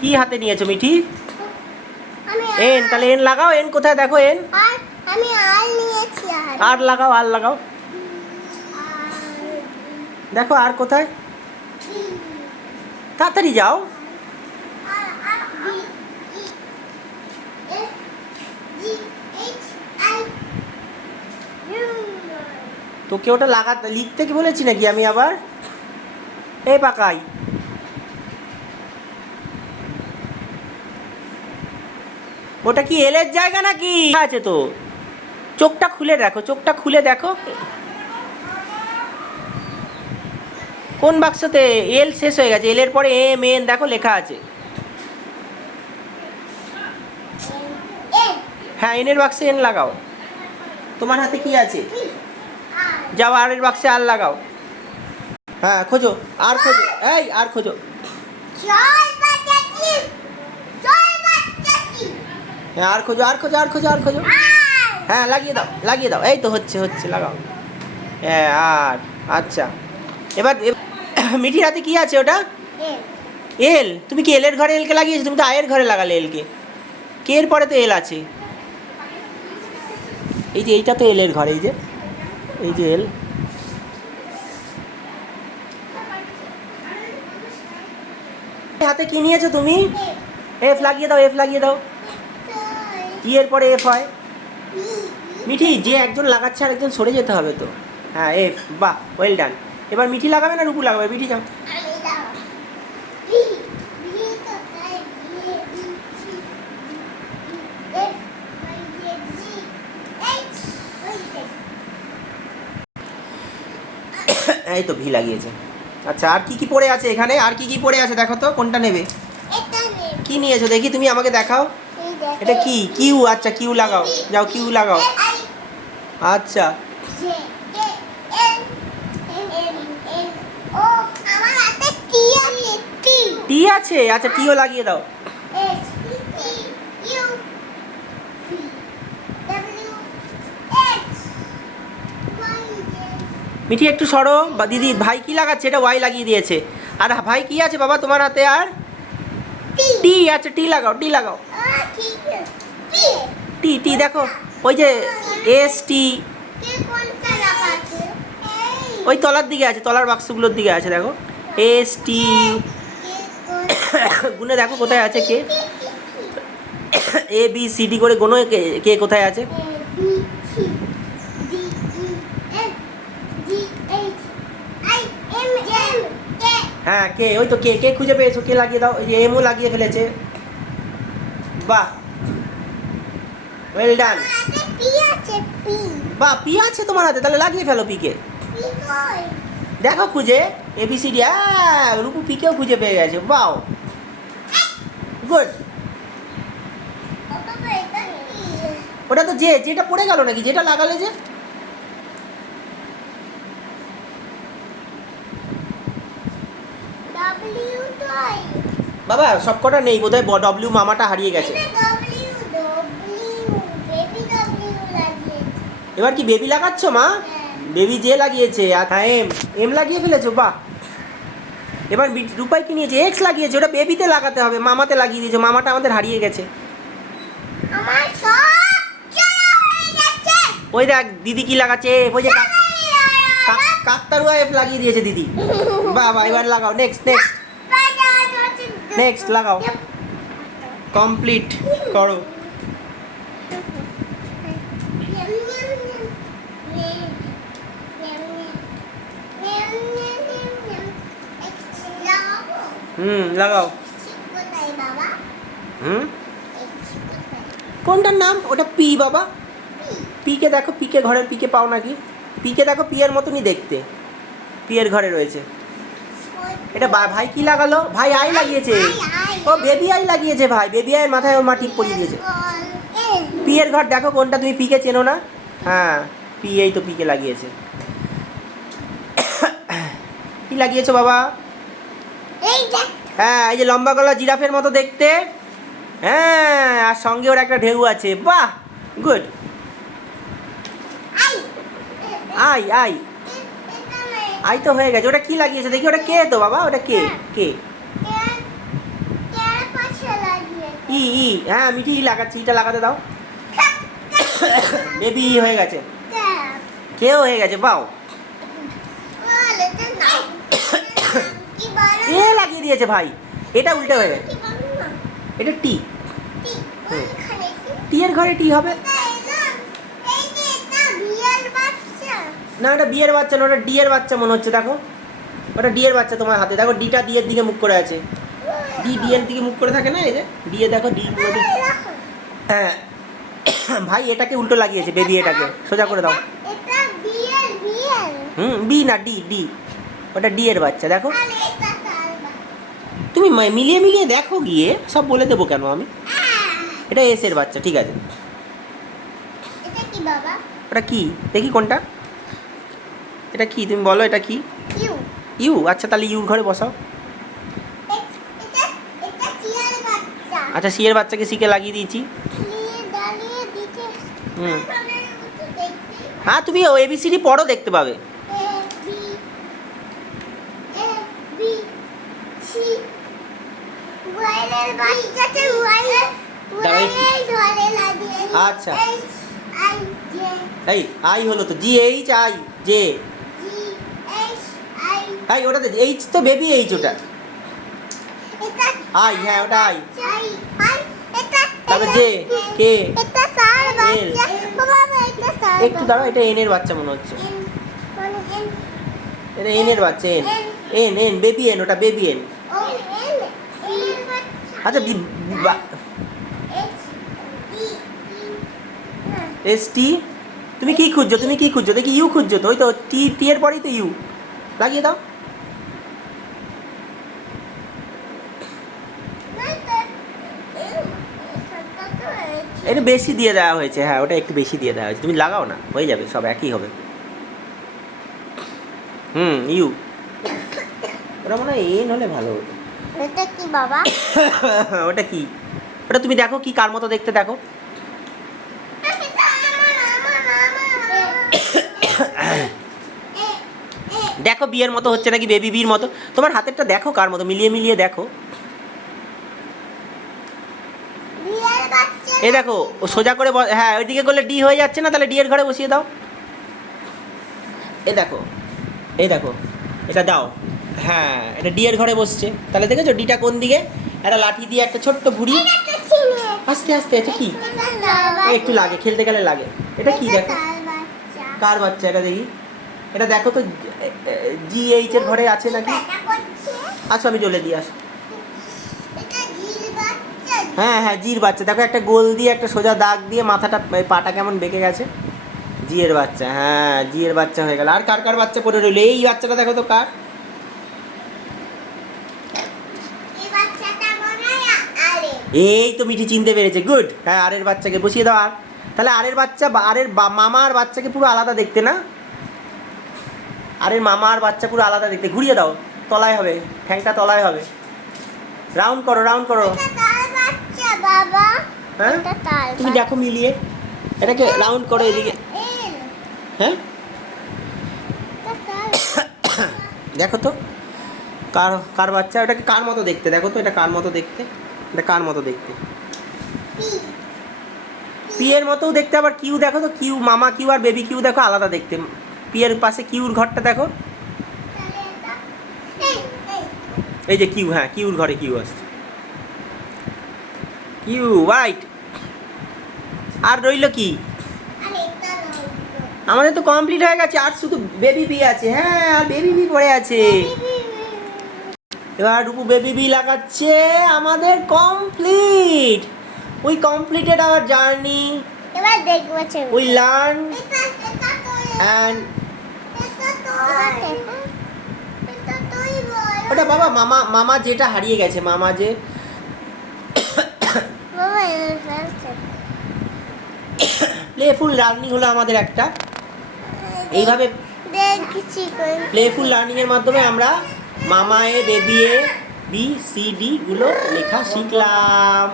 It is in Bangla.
কি হাতে নিয়েছো মিঠি? এন, তাহলে এন লাগাও। এন কোথায় দেখো? এন আমি আর নিয়েছি। আর লাগাও, আর লাগাও। দেখো আর কোথায়? তাড়াতাড়ি যাও। তোকে ওটা লাগাতে লিখতে কি বলেছি নাকি আমি আবার? এই পাকাই, ওটা কি এলের জায়গা নাকি? আছে তো, চোখটা খুলে দেখো, চোখটা খুলে দেখো। কোন বাক্সতে? এল শেষ হয়ে গেছে, এলের পরে এম এন দেখো লেখা আছে। হ্যাঁ, এনের বাক্সে এন লাগাও। তোমার হাতে কি আছে? যাও আর এর বাক্সে আর লাগাও। হ্যাঁ খোঁজো, আর খোঁজো, এই আর খোঁজো। হ্যাঁ আর খোঁজো, আর খোঁজো, আর খোঁজো, আর খোঁজো। হ্যাঁ লাগিয়ে দাও, লাগিয়ে দাও। এই তো হচ্ছে, হচ্ছে, লাগাও। হ্যাঁ আর আচ্ছা, এবার মিঠির হাতে কি আছে ওটা? এল। তুমি কি এলের ঘরে এলকে লাগিয়েছো? তুমি তো আয়ের ঘরে লাগালে এলকে। কে এর পরে তো এল আছে। এই যে এইটা তো এলের ঘরে, এই যে, এই যে এল। হাতে কি নিয়েছো তুমি? এফ লাগিয়ে দাও, এফ লাগিয়ে দাও। ই এর পরে এফ হয়। মিঠি, যে একজন লাগাচ্ছে আর একজন সরে যেতে হবে তো। হ্যাঁ এফ, বাহ, ওয়েল ডান। এবার মিঠি লাগাবে না রূপু লাগাবে? মিঠি যাও। এই তো ভি লাগিয়েছে। আচ্ছা, আর কি কি পড়ে আছে এখানে? আর কি কি পড়ে আছে দেখো তো, কোনটা নেবে? কি নিয়েছো দেখি, তুমি আমাকে দেখাও। এটা কি? কিউ। আচ্ছা কিউ লাগাও, যাও কিউ লাগাও। আচ্ছা টি আছে, আচ্ছা টিও লাগিয়ে দাও। মিঠি একটু সরো। বা দিদি, ভাই কি লাগাচ্ছে? এটা ওয়াই লাগিয়ে দিয়েছে। আর ভাই কি আছে বাবা তোমার হাতে? আর টি আছে, টি লাগাও, টি লাগাও। টি টি দেখো, ওই যে এস টি, ওই তলার দিকে আছে, তলার বাক্সগুলোর দিকে আছে দেখো। এস টি, গুনে দেখো কোথায় আছে কে। এ বি সি ডি করে গোনো, কে কে কোথায় আছে। হ্যাঁ কে, ওই তো কে, কে খুঁজে পেয়েছো, কে লাগিয়ে দাও। ওই যে এমও লাগিয়ে ফেলেছে, বাহ, ওয়েল ডান। বাহ, পি আছে তোমার হাতে, তাহলে লাগিয়ে ফেলো পিকে। দেখো খুঁজে, এবিসিডি। হ্যাঁ, রূপু পিকেও খুঁজে পেয়ে গেছে, বাও, গুড। ওটা তো যে, যেটা পড়ে গেল নাকি, যেটা লাগালে যে। বাবা সব কটা নেই বোধহয়, ডব্লিউ মামাটা হারিয়ে গেছে। এবার কি বেবি লাগাচ্ছ মা? বেবি যে লাগিয়েছে। আর হ্যাঁ এম, এম লাগিয়ে ফেলেছো, বাহ। এবার রূপাই কি নিয়েছে? এক্স লাগিয়েছে। ওটা বেবিতে লাগাতে হবে, মামাতে লাগিয়ে দিয়েছো। মামাটা আমাদের হারিয়ে গেছে। ওই দেখ দিদি কি লাগাচ্ছে, ওই যে কাকতারুয়া এফ লাগিয়ে দিয়েছে দিদি। বাবা এবার লাগাও, নেক্সট নেক্সট নেক্সট লাগাও, কমপ্লিট করো। লাগাও। কোনটার নাম? ওটা পি বাবা। পিকে দেখো, পিকে ঘরের পিকে পাও নাকি? পিকে দেখো, পি এর মতনই দেখতে, পি এর ঘরে রয়েছে। এটা ভাই কি লাগালো? ভাই আই লাগিয়েছে। ও বেবি আই লাগিয়েছে ভাই, বেবি আইয়ের মাথায় ও মাটি পরিয়ে দিয়েছে। পি এর ঘর দেখো কোনটা, তুমি পিকে চেনো না? হ্যাঁ পি, এই তো পিকে লাগিয়েছে। কি লাগিয়েছো বাবা? হ্যাঁ, এই যে লম্বা গলা জিরাফের মতো দেখতে। হ্যাঁ, আর সঙ্গে ওর একটা ঢেউ আছে, বাহ, গুড। আই আই আই তো হয়ে গেছে। ওটা কি লাগিয়েছে দেখি, ওটা কে তো বাবা? ওটা কে? কে? ই হ্যাঁ মিঠি ই লাগাচ্ছি, ইটা লাগাতে দাও। বেবি হয়ে গেছে, কেউ হয়ে গেছে পাও। এ লাগিয়ে দিয়েছে ভাই, এটা উল্টে হয়ে গেছে। এটা টি, টি এর ঘরে টি হবে না, ওটা বিয়ের বাচ্চা না, ওটা ডি এর বাচ্চা মনে হচ্ছে। দেখো ওটা ডি এর বাচ্চা তোমার হাতে, দেখো ডিটা ডি এর দিকে মুখ করে আছে। ডি এর দিকে মুখ করে থাকে না, এই যে ডি এ দেখো, ডি পুরো। হ্যাঁ ভাই এটাকে উল্টো লাগিয়েছে, বেবি এটাকে সোজা করে দাও। বি না ডি, ডি ওটা ডি এর বাচ্চা। দেখো তুমি মিলিয়ে মিলিয়ে দেখো গিয়ে, সব বলে দেবো কেন আমি। এটা এস এর বাচ্চা, ঠিক আছে। ওটা কি দেখি কোনটা, এটা কি তুমি বলো, এটা কি? ইউ, আচ্ছা তাহলে ইউর ঘরে বসাও। আচ্ছা সি এর বাচ্চাকে সিকে লাগিয়ে দিয়েছি। হ্যাঁ তুমি ও এবিসিডি পড়ো, দেখতে পাবে। আচ্ছা এই আই হলো তো, জি এইচ আই জে। এই ওটা তো এইচ, তো বেবি এইচ ওটা। আই, হ্যাঁ ওটা আই। তারপর জে কে এল। একটু দাঁড়াও, এটা এন এর বাচ্চা মনে হচ্ছে। এটা এন এর বাচ্চা, N N N baby N, ওটা বেবি এন। আচ্ছা এস টি, তুমি কি খুঁজছো, তুমি কি খুঁজছো দেখি? ইউ খুঁজছো তো, ওই তো টি, টি এর পরেই তো ইউ, লাগিয়ে দাও। এটা বেশি দিয়ে দেওয়া হয়েছে, হ্যাঁ ওটা একটু বেশি দিয়ে দেওয়া হয়েছে, তুমি লাগাও না, হয়ে যাবে, সব একই হবে। ইউ, ওটা মনে হয় এন হলে ভালো হতো। এটা কি বাবা? ওটা কি? ওটা তুমি দেখো কি, কার মতো দেখতে দেখো। দেখো বিয়ের মতো হচ্ছে নাকি বেবি বির মতো, তোমার হাতেরটা দেখো কার মতো, মিলিয়ে মিলিয়ে দেখো। এই দেখো ও সোজা করে, হ্যাঁ ওইদিকে করলে ডি হয়ে যাচ্ছে না, তাহলে ডি এর ঘরে বসিয়ে দাও। এই দেখো, এই দেখো এটা দাও, হ্যাঁ এটা ডি এর ঘরে বসছে, তাহলে দেখেছো ডিটা কোন দিকে? একটা লাঠি দিয়ে একটা ছোট্ট ভুড়ি, আস্তে আস্তে। এটা কি? একটু লাগে, খেলতে গেলে লাগে। এটা কি দেখো, কার বাচ্চা এটা দেখি? এটা দেখো তো জি এইচ এর ঘরে আছে নাকি? আচ্ছা আমি চলে দিয়ে আসি। হ্যাঁ হ্যাঁ জির বাচ্চা, দেখো একটা গোল দিয়ে একটা সোজা দাগ দিয়ে মাথাটা, পাটা কেমন বেঁকে গেছে। জি এর বাচ্চা, হ্যাঁ জি এর বাচ্চা হয়ে গেল। আর কার কার বাচ্চা পড়ে রইলো? এই বাচ্চাটা দেখো তো কার? এই তো মিঠি চিনতে পেরেছে, গুড। হ্যাঁ আরের বাচ্চাকে বসিয়ে দাও। আর তাহলে আরের বাচ্চা, আরের মামা আর বাচ্চাকে পুরো আলাদা দেখতে না? আরের মামা আর বাচ্চা পুরো আলাদা দেখতে। ঘুরিয়ে দাও, তলায় হবে, ঠ্যাংটা তলায় হবে। রাউন্ড করো, রাউন্ড করো। হ্যাঁ তুমি দেখো মিলিয়ে, এটাকে রাউন্ড করো এদিকে। হ্যাঁ দেখো তো কার কার বাচ্চা, ওটাকে কার মতো দেখতে দেখো তো, এটা কার মতো দেখতে, এটা কার মতো দেখতে? পি এর মতোও দেখতে। আবার কিউ দেখো তো, কিউ মামা কিউ আর বেবি কিউ দেখো আলাদা দেখতে। পি এর পাশে কিউর ঘরটা দেখো, এই যে কিউ, হ্যাঁ কিউর ঘরে কিউ আসছে, কিউ রাইট। আর রইলো কি? আমাদের তো কমপ্লিট হয়ে গেছে, আর শুধু বেবি বি আছে। হ্যাঁ আর বেবি বি পড়ে আছে। এবার রূপু বেবি বি লাগাচ্ছে, আমাদের complete. We completed hour journey, এবার দেখবো উই লার্ন অ্যান্ড। ওটা বাবা মামা, মামা যেটা হারিয়ে গেছে, মামা যে প্লেফুল লার্নিং হলো আমাদের একটা। এইভাবে প্লেফুল লার্নিং এর মাধ্যমে আমরা মামা এ, বেবি এ, বি সি ডি গুলো লেখা শিখলাম।